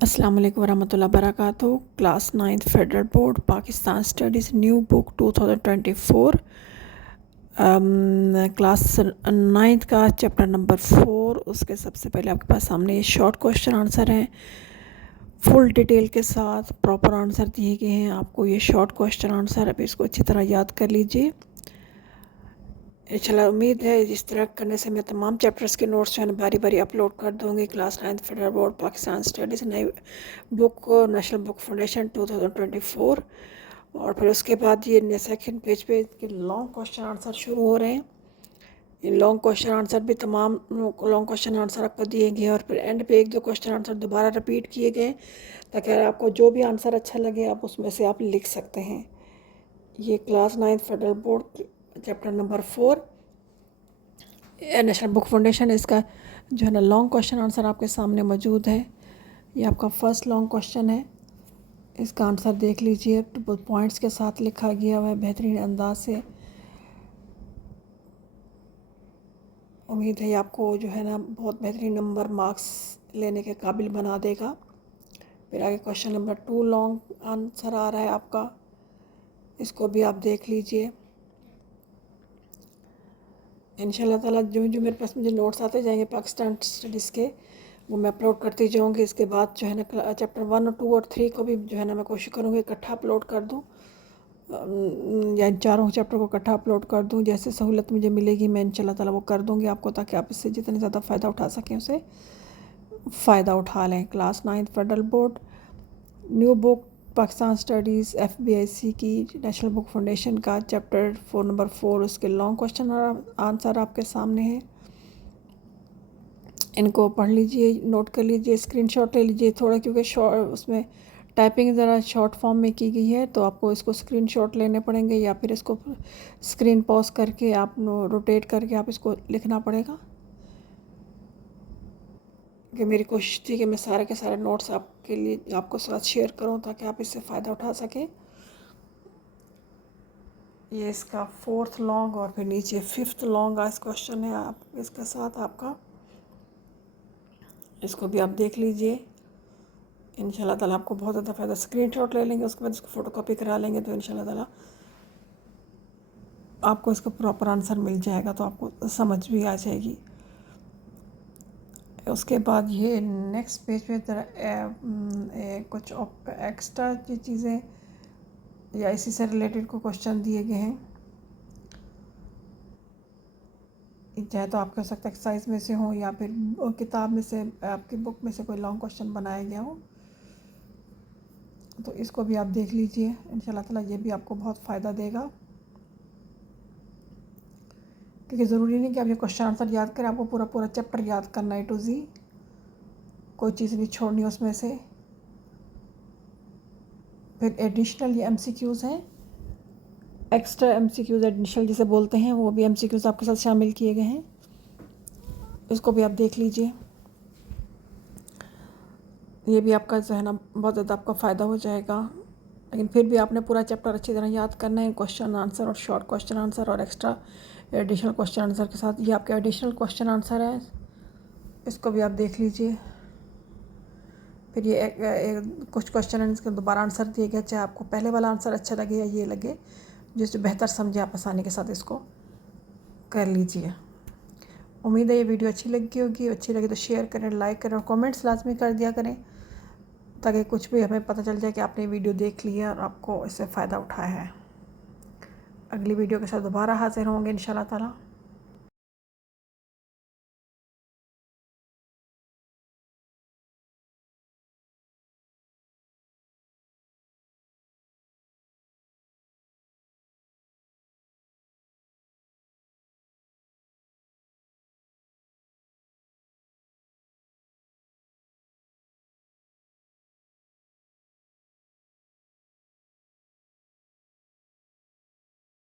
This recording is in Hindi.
अस्सलाम वालेकुम वरहमतुल्लाहि वबरकातुहू। Class 9th federal board Pakistan studies new book 2024 class 9th का चैप्टर नंबर 4। उसके सबसे पहले आपके पास सामने ये शॉर्ट क्वेश्चन आंसर हैं, फुल डिटेल के साथ प्रॉपर आंसर दिए गए हैं। आपको ये शॉर्ट क्वेश्चन आंसर अभी इसको अच्छी तरह याद कर लीजिए। इंशाल्लाह उम्मीद है इस तरह करने से मैं तमाम चैप्टर्स के नोट्स जो है बारी बारी अपलोड कर दूँगी। Class 9th federal board Pakistan studies नई बुक नेशनल बुक फाउंडेशन 2024। और फिर उसके बाद ये सेकंड पेज पे लॉन्ग क्वेश्चन आंसर शुरू हो रहे हैं। ये लॉन्ग क्वेश्चन आंसर भी तमाम लॉन्ग क्वेश्चन आंसर आपको दिए गए हैं और फिर एंड पे एक दो क्वेश्चन आंसर दोबारा रिपीट किए गए ताकि आपको जो भी आंसर अच्छा लगे आप उसमें से आप लिख सकते हैं। ये class 9th federal board chapter number 4 national book foundation, इसका जो है ना लॉन्ग क्वेश्चन आंसर आपके सामने मौजूद है। ये आपका फर्स्ट लॉन्ग क्वेश्चन है। इसका आंसर देख लीजिए, पॉइंट्स के साथ लिखा गया हुआ है बेहतरीन अंदाज से। उम्मीद है आपको जो है ना बहुत बेहतरीन नंबर मार्क्स लेने के काबिल बना देगा। फिर आगे क्वेश्चन नंबर 2 लॉन्ग आंसर आ रहा है आपका, इसको भी आप देख लीजिए। इंशाल्लाह ताला जो जो मेरे पास मुझे नोट्स आते जाएंगे पाकिस्तान स्टडीज़ के वो मैं अपलोड करती जाऊँगी। इसके बाद जो है ना चैप्टर 1 और 2 और 3 को भी जो है ना मैं कोशिश करूँगी इकट्ठा अपलोड कर दूँ, या इन चारों चैप्टर को इकट्ठा अपलोड कर दूँ। जैसे सहूलत मुझे मिलेगी मैं इंशाल्लाह ताला वो कर दूँगी आपको, ताकि आप इससे जितने ज़्यादा फ़ायदा उठा सकें उसे फ़ायदा उठा लें। Class 9th federal board new book Pakistan studies FBIC की नेशनल बुक फाउंडेशन का चैप्टर 4 नंबर 4, उसके लॉन्ग क्वेश्चन आंसर आपके सामने है। इनको पढ़ लीजिए, नोट कर लीजिए, स्क्रीनशॉट ले लीजिए थोड़ा, क्योंकि उसमें टाइपिंग ज़रा शॉर्ट फॉर्म में की गई है तो आपको इसको स्क्रीनशॉट लेने पड़ेंगे या फिर इसको स्क्रीन पॉज करके आप रोटेट करके आप इसको लिखना पड़ेगा। कि मेरी कोशिश थी कि मैं सारे के सारे नोट्स आपके लिए आपको साथ शेयर करूं ताकि आप इससे फ़ायदा उठा सकें। ये इसका 4th लॉन्ग और फिर नीचे 5th लॉन्ग आज क्वेश्चन है आप इसके साथ आपका, इसको भी आप देख लीजिए। इंशाल्लाह ताला आपको बहुत ज़्यादा फ़ायदा, स्क्रीनशॉट ले लेंगे उसके बाद इसको फ़ोटोकॉपी करा लेंगे तो इंशाल्लाह ताला आपको इसका प्रॉपर आंसर मिल जाएगा, तो आपको समझ भी आ जाएगी। उसके बाद ये नेक्स्ट पेज पे कुछ एक्स्ट्रा चीज़ें या इसी से रिलेटेड को क्वेश्चन दिए गए हैं। चाहे तो आपके हो सकता है एक्सरसाइज में से हो या फिर किताब में से आपकी बुक में से कोई लॉन्ग क्वेश्चन बनाया गया हो, तो इसको भी आप देख लीजिए। इंशाल्लाह ताला ये भी आपको बहुत फ़ायदा देगा, क्योंकि ज़रूरी नहीं कि आप ये क्वेश्चन आंसर याद करें, आपको पूरा पूरा चैप्टर याद करना है टू जी, कोई चीज़ नहीं छोड़नी उसमें से। फिर एडिशनल ये MCQs हैं, एक्स्ट्रा MCQs एडिशनल जिसे बोलते हैं, वो भी MCQs आपके साथ शामिल किए गए हैं। इसको भी आप देख लीजिए, ये भी आपका जो है ना बहुत ज़्यादा आपका फ़ायदा हो जाएगा। लेकिन फिर भी आपने पूरा चैप्टर अच्छी तरह याद करना है, क्वेश्चन आंसर और शॉर्ट क्वेश्चन आंसर और एक्स्ट्रा एडिशनल क्वेश्चन आंसर के साथ। ये आपके एडिशनल क्वेश्चन आंसर है, इसको भी आप देख लीजिए। फिर ये कुछ क्वेश्चन हैं इसके दोबारा आंसर दिए गए, चाहे आपको पहले वाला आंसर अच्छा लगे या ये लगे, जिससे बेहतर समझे आप आसानी के साथ इसको कर लीजिए। उम्मीद है ये वीडियो अच्छी लगी होगी, अच्छी लगी तो शेयर करें, लाइक करें और कमेंट्स लाजमी कर दिया करें, ताकि कुछ भी हमें पता चल जाए कि आपने वीडियो देख लिया और आपको इससे फ़ायदा उठाया है। अगली वीडियो के साथ दोबारा हाजिर होंगे इंशाल्लाह ताला।